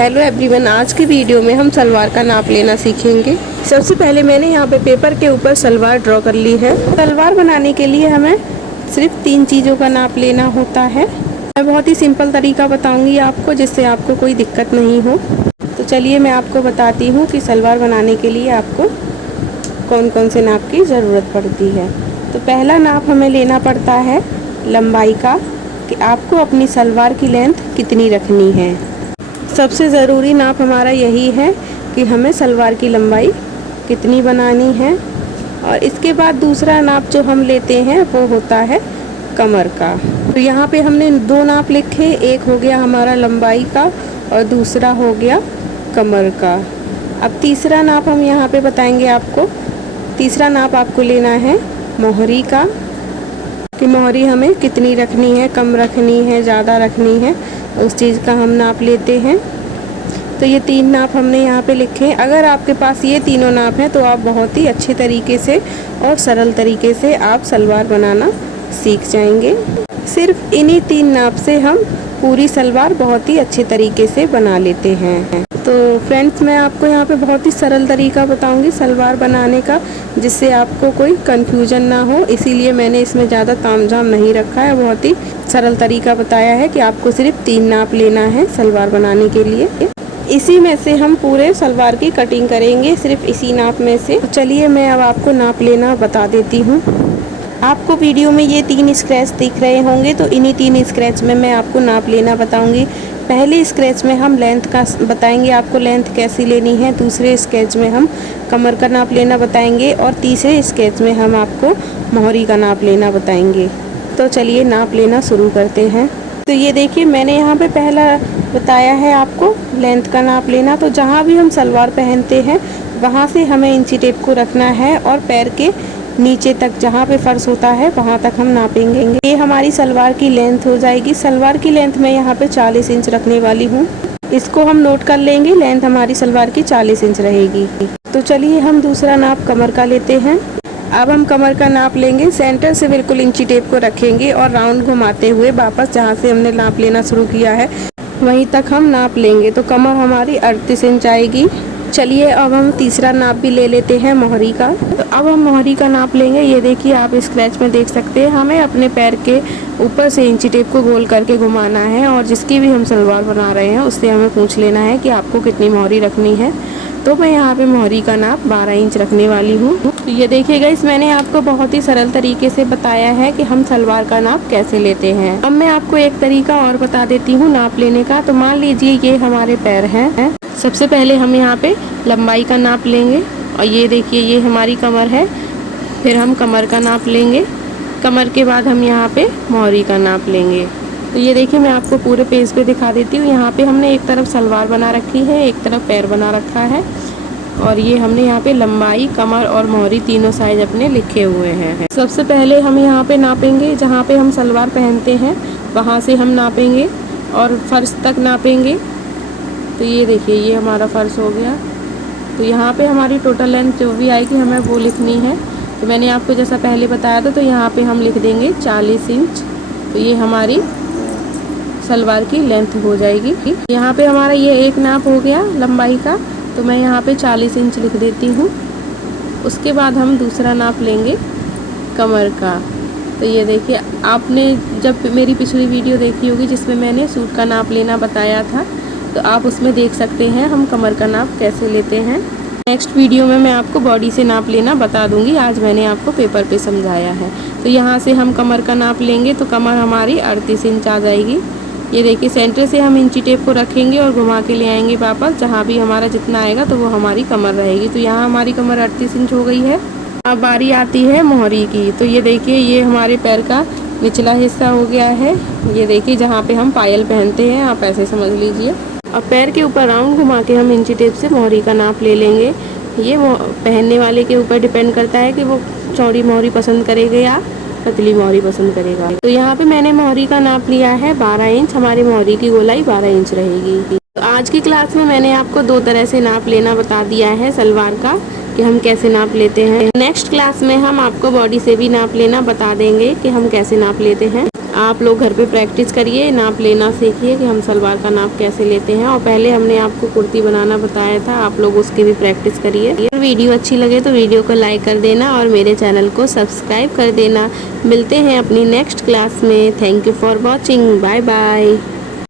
Hello everyone, आज की video में हम सलवार का नाप लेना सीखेंगे। सबसे पहले मैंने यहाँ पे पेपर के ऊपर सलवार ड्रॉ कर ली है। सलवार बनाने के लिए हमें सिर्फ 3 चीज़ों का नाप लेना होता है। मैं बहुत ही सिंपल तरीका बताऊंगी आपको, जिससे आपको कोई दिक्कत नहीं हो। तो चलिए मैं आपको बताती हूँ कि सलवार बनाने के लिए आपको कौन कौन से नाप की ज़रूरत पड़ती है। तो पहला नाप हमें लेना पड़ता है लंबाई का, कि आपको अपनी सलवार की लेंथ कितनी रखनी है। सबसे ज़रूरी नाप हमारा यही है कि हमें सलवार की लंबाई कितनी बनानी है। और इसके बाद दूसरा नाप जो हम लेते हैं वो होता है कमर का। तो यहाँ पे हमने 2 नाप लिखे, एक हो गया हमारा लंबाई का और दूसरा हो गया कमर का। अब तीसरा नाप हम यहाँ पे बताएंगे आपको। तीसरा नाप आपको लेना है मोहरी का, कि मोहरी हमें कितनी रखनी है, कम रखनी है, ज़्यादा रखनी है, उस चीज़ का हम नाप लेते हैं। तो ये 3 नाप हमने यहाँ पे लिखे हैं। अगर आपके पास ये तीनों नाप हैं तो आप बहुत ही अच्छे तरीके से और सरल तरीके से आप सलवार बनाना सीख जाएंगे। सिर्फ इन्हीं 3 नाप से हम पूरी सलवार बहुत ही अच्छे तरीके से बना लेते हैं। तो फ्रेंड्स, मैं आपको यहाँ पे बहुत ही सरल तरीका बताऊंगी सलवार बनाने का, जिससे आपको कोई कंफ्यूजन ना हो। इसीलिए मैंने इसमें ज़्यादा तामझाम नहीं रखा है, बहुत ही सरल तरीका बताया है कि आपको सिर्फ 3 नाप लेना है सलवार बनाने के लिए। इसी में से हम पूरे सलवार की कटिंग करेंगे, सिर्फ इसी नाप में से। तो चलिए मैं अब आपको नाप लेना बता देती हूँ। आपको वीडियो में ये 3 स्क्रैच दिख रहे होंगे, तो इन्हीं 3 स्क्रैच में मैं आपको नाप लेना बताऊंगी। पहले स्क्रैच में हम लेंथ का बताएंगे, आपको लेंथ कैसी लेनी है। दूसरे स्केच में हम कमर का नाप लेना बताएंगे और तीसरे स्केच में हम आपको मोहरी का नाप लेना बताएंगे। तो चलिए नाप लेना शुरू करते हैं। तो ये देखिए, मैंने यहाँ पे पहला बताया है आपको लेंथ का नाप लेना। तो जहाँ भी हम सलवार पहनते हैं वहाँ से हमें इंची टेप को रखना है और पैर के नीचे तक जहाँ पे फर्श होता है वहाँ तक हम नापेंगे। ये हमारी सलवार की लेंथ हो जाएगी। सलवार की लेंथ मैं यहाँ पे 40 इंच रखने वाली हूँ। इसको हम नोट कर लेंगे, लेंथ हमारी सलवार की 40 इंच रहेगी। तो चलिए हम दूसरा नाप कमर का लेते हैं। अब हम कमर का नाप लेंगे, सेंटर से बिल्कुल इंची टेप को रखेंगे और राउंड घुमाते हुए वापस जहाँ से हमने नाप लेना शुरू किया है वहीं तक हम नाप लेंगे। तो कमर हमारी 38 इंच आएगी। चलिए अब हम तीसरा नाप भी ले लेते हैं मोहरी का। तो अब हम मोहरी का नाप लेंगे। ये देखिए, आप स्क्रैच में देख सकते हैं, हमें अपने पैर के ऊपर से इंची टेप को गोल करके घुमाना है और जिसकी भी हम सलवार बना रहे हैं उससे हमें पूछ लेना है कि आपको कितनी मोहरी रखनी है। तो मैं यहाँ पे मोहरी का नाप 12 इंच रखने वाली हूँ। तो ये देखिएगा, इस मैंने आपको बहुत ही सरल तरीके से बताया है कि हम सलवार का नाप कैसे लेते हैं। अब मैं आपको एक तरीका और बता देती हूँ नाप लेने का। तो मान लीजिए ये हमारे पैर हैं। सबसे पहले हम यहाँ पे लंबाई का नाप लेंगे और ये देखिए ये हमारी कमर है। फिर हम कमर का नाप लेंगे। कमर के बाद हम यहाँ पे मोहरी का नाप लेंगे। तो ये देखिए, मैं आपको पूरे पेज पे दिखा देती हूँ। यहाँ पे हमने एक तरफ सलवार बना रखी है, एक तरफ पैर बना रखा है और ये हमने यहाँ पे लंबाई, कमर और मोहरी तीनों साइज अपने लिखे हुए हैं। सबसे पहले हम यहाँ पे नापेंगे, जहाँ पे हम सलवार पहनते हैं वहाँ से हम नापेंगे और फर्श तक नापेंगे। तो ये देखिए, ये हमारा फर्श हो गया। तो यहाँ पे हमारी टोटल लेंथ जो भी आएगी हमें वो लिखनी है। तो मैंने आपको जैसा पहले बताया था, तो यहाँ पे हम लिख देंगे 40 इंच। तो ये हमारी सलवार की लेंथ हो जाएगी। यहाँ पे हमारा ये एक नाप हो गया लंबाई का, तो मैं यहाँ पे 40 इंच लिख देती हूँ। उसके बाद हम दूसरा नाप लेंगे कमर का। तो ये देखिए, आपने जब मेरी पिछली वीडियो देखी होगी जिसमें मैंने सूट का नाप लेना बताया था, तो आप उसमें देख सकते हैं हम कमर का नाप कैसे लेते हैं। नेक्स्ट वीडियो में मैं आपको बॉडी से नाप लेना बता दूंगी, आज मैंने आपको पेपर पे समझाया है। तो यहाँ से हम कमर का नाप लेंगे, तो कमर हमारी 38 इंच आ जाएगी। ये देखिए, सेंटर से हम इंची टेप को रखेंगे और घुमा के ले आएंगे वापस, जहाँ भी हमारा जितना आएगा तो वो हमारी कमर रहेगी। तो यहाँ हमारी कमर 38 इंच हो गई है। अब बारी आती है मोहरी की। तो ये देखिए, ये हमारे पैर का निचला हिस्सा हो गया है। ये देखिए, जहाँ पे हम पायल पहनते हैं, आप ऐसे समझ लीजिए। अब पैर के ऊपर राउंड घुमा के हम इंची टेप से मोहरी का नाप ले लेंगे। ये पहनने वाले के ऊपर डिपेंड करता है कि वो चौड़ी मोहरी पसंद करेगा या पतली मोहरी पसंद करेगा। तो यहाँ पे मैंने मोहरी का नाप लिया है 12 इंच। हमारी मोहरी की गोलाई 12 इंच रहेगी। तो आज की क्लास में मैंने आपको 2 तरह से नाप लेना बता दिया है सलवार का, कि हम कैसे नाप लेते हैं। नेक्स्ट क्लास में हम आपको बॉडी से भी नाप लेना बता देंगे कि हम कैसे नाप लेते हैं। आप लोग घर पे प्रैक्टिस करिए, नाप लेना सीखिए कि हम सलवार का नाप कैसे लेते हैं। और पहले हमने आपको कुर्ती बनाना बताया था, आप लोग उसकी भी प्रैक्टिस करिए। वीडियो अच्छी लगे तो वीडियो को लाइक कर देना और मेरे चैनल को सब्सक्राइब कर देना। मिलते हैं अपनी नेक्स्ट क्लास में। Thank you for watching. Bye bye.